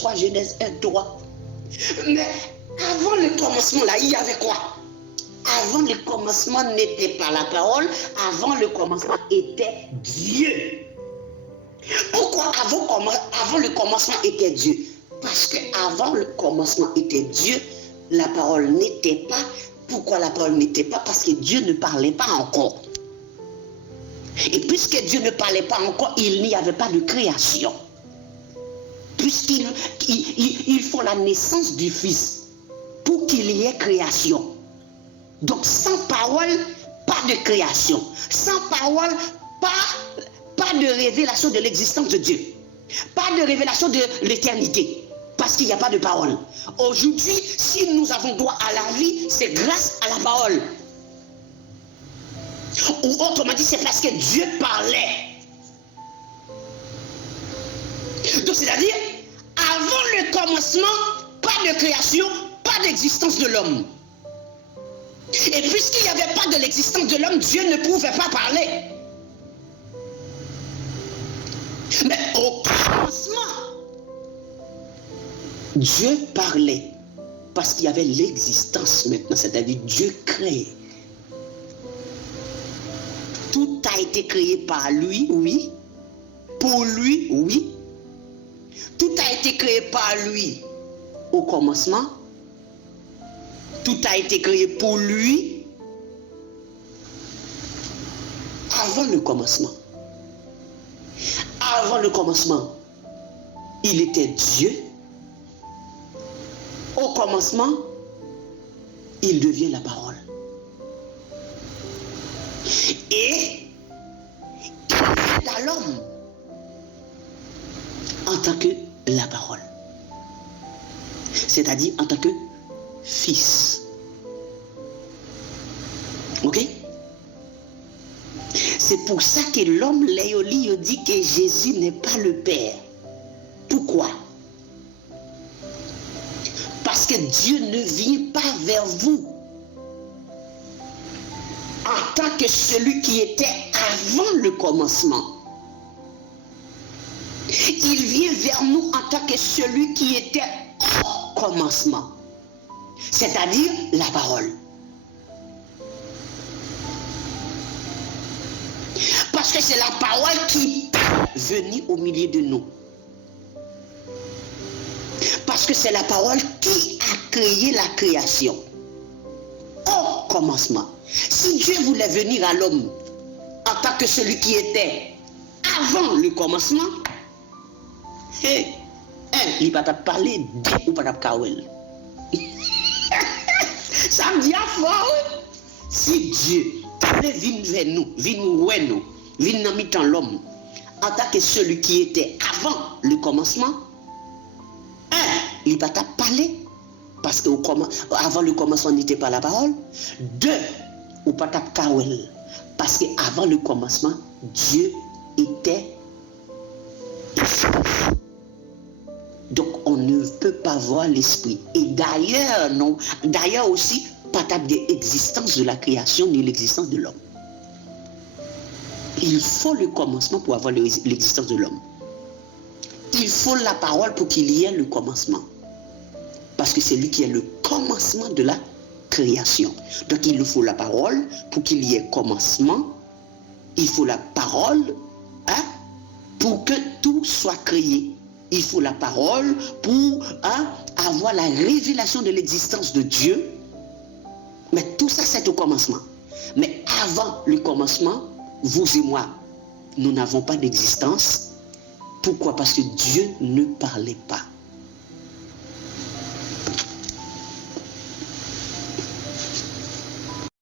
soit Genèse 1, 3. Mais avant le commencement, là, il y avait quoi? Avant le commencement n'était pas la parole, avant le commencement était Dieu. Pourquoi avant le commencement était Dieu? Parce qu'avant le commencement était Dieu, la parole n'était pas. Pourquoi la parole n'était pas? Parce que Dieu ne parlait pas encore. Et puisque Dieu ne parlait pas encore, il n'y avait pas de création. Puisqu'il faut la naissance du Fils pour qu'il y ait création. Donc sans parole, pas de création. Sans parole, pas de révélation de l'existence de Dieu. Pas de révélation de l'éternité. Parce qu'il n'y a pas de parole. Aujourd'hui, si nous avons droit à la vie, c'est grâce à la parole. Ou autrement dit, c'est parce que Dieu parlait. Donc c'est-à-dire, avant le commencement, pas de création, pas d'existence de l'homme. Et puisqu'il n'y avait pas de l'existence de l'homme, Dieu ne pouvait pas parler. Mais au commencement, Dieu parlait parce qu'il y avait l'existence maintenant, c'est-à-dire Dieu crée. Tout a été créé par lui, oui. Pour lui, oui. Tout a été créé par lui au commencement. Tout a été créé pour lui avant le commencement. Avant le commencement, il était Dieu. Au commencement, il devient la parole. Et il est à l'homme en tant que la parole. C'est-à-dire en tant que fils. Ok? C'est pour ça que l'homme Léoli dit que Jésus n'est pas le Père. Pourquoi? Parce que Dieu ne vient pas vers vous en tant que celui qui était avant le commencement. Il vient vers nous en tant que celui qui était au commencement. C'est-à-dire la parole. Parce que c'est la parole qui est venue au milieu de nous. Parce que c'est la parole qui a créé la création. Au commencement. Si Dieu voulait venir à l'homme en tant que celui qui était avant le commencement, il ne va pas parler ou pas kawel. Ça me dit à fort. Si Dieu voulait venir vers nous, venir dans mi-temps l'homme en tant que celui qui était avant le commencement, il va pas parler parce que avant le commencement n'était pas la parole. Deux, ou pas kawel parce que avant le commencement Dieu était esprit. Donc on ne peut pas voir l'esprit. Et d'ailleurs non, d'ailleurs aussi pas d'existence de la création ni l'existence de l'homme. Il faut le commencement pour avoir l'existence de l'homme. Il faut la parole pour qu'il y ait le commencement. Parce que c'est lui qui est le commencement de la création. Donc il nous faut la parole pour qu'il y ait commencement. Il faut la parole pour que tout soit créé. Il faut la parole pour avoir la révélation de l'existence de Dieu. Mais tout ça c'est au commencement. Mais avant le commencement, vous et moi, nous n'avons pas d'existence. Pourquoi? Parce que Dieu ne parlait pas.